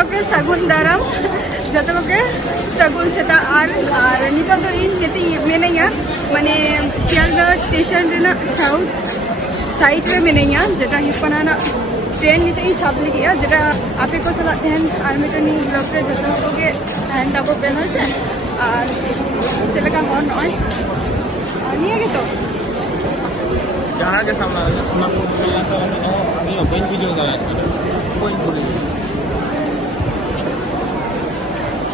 blog रे सगुन दाराम जतो के सगुन सेता आर नितो तो इन जति मेनेया माने सियालदा स्टेशन रेना साउथ साइड रे मेनेया जेटा हिपना ना ट्रेन निते ही सब लिया जेटा आपे को सला तहन आर मिटनी ब्लॉग रे जतो को के तहन ताबो बेनो से आर चलका हो नय निया के तो जहाँ के सामने सुना को मिला तो আমি ওপেন ভিডিও দাঁড়ায় ওপেন করে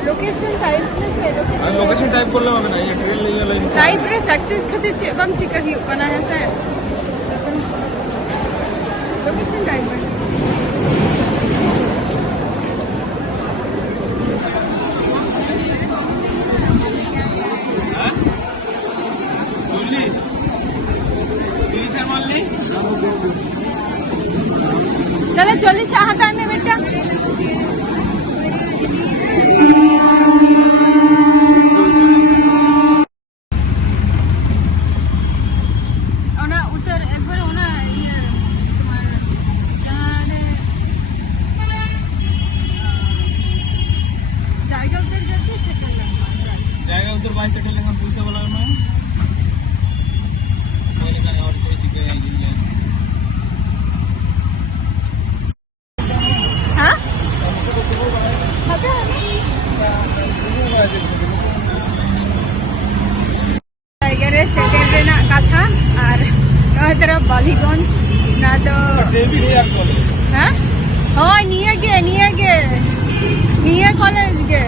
लोकेशन टाइप से लोकेशन टाइप করলে হবে না এই ট্রেন লইয়া লাইন टाइप रे सक्सेस खातिर चे बंग चिका ही बना है सर लोकेशन टाइप में चलो 40 हाथ में बेटा उतर एक बार होना जाएगा उधर जाके सेटल जाएगा उधर बाय सेटल लेंगे पूछे वाला में पहले का और कोई जगह है ये हाँ रे सेटल रेना कथा और नया तरफ बालीगंज ना तो हाँ हाँ निया कॉलेज के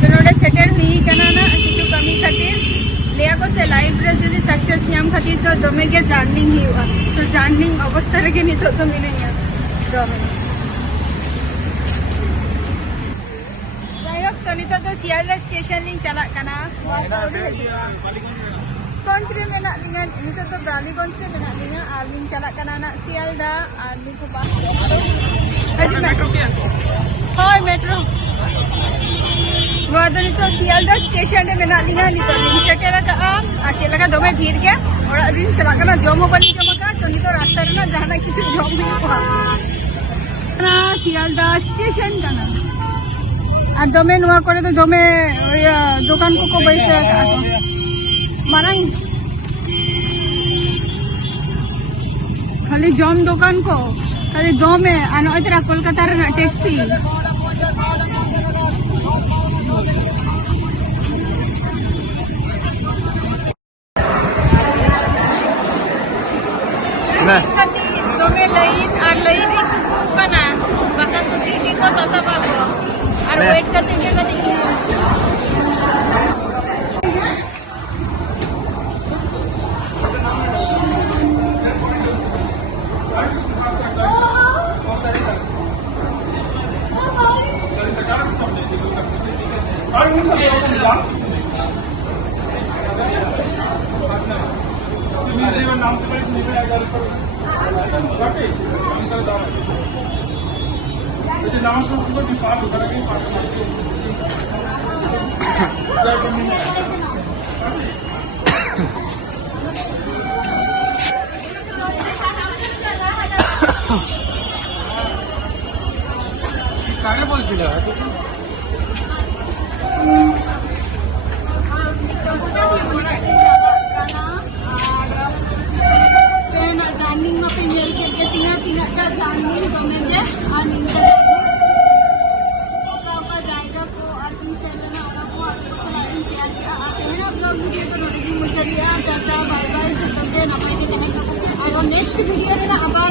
तो नोडे सेटल हुई कना ना किछु कमी खातिर लिया को से लाइफ रे जदी सक्सेस नाम खातिर तो दमे के जर्निंग ही हुआ तो जर्निंग अवस्था रे के नि तो मिलेंगे दमे तो नितो तो सियालदा स्टेशन लिंग चला कना गंज रे मेना लिंगा नितो तो बालीगंज रे मेना लिंगा आर लिंग चला कना ना सियालदा आर लिंग को पास हाय मेट्रो नोआ तो नितो सियालदा स्टेशन रे मेना लिंगा नितो लिंग सेटेल का आ चला का दमे भीड़ के और लिंग चला कना जमो बनी जमका तो नितो रास्ता रे ना जहाना किछु जम भी ना सियालदा स्टेशन कना और दमे नुआ करे तो दमे दुकान को बैसे मारंग खाली जम दुकान को खाली दमे आनो इतरा कोलकाता रे टैक्सी ना दमे लाइन और लाइन रे कना बाका तो टीटी को ससा बाको और वेट करते क्या करेंगे কাকে বলছিল जर्निंग में पिंजल के तीना टा जर्निंग दमेंगे और निंदा ओका जाएगा को और तीन से लेना और को लाइन शेयर किया आते हैं ना ब्लॉग वीडियो तो नोटिफिकेशन मुझे दिया टाटा बाय बाय जब तक नपाई के और नेक्स्ट वीडियो में अब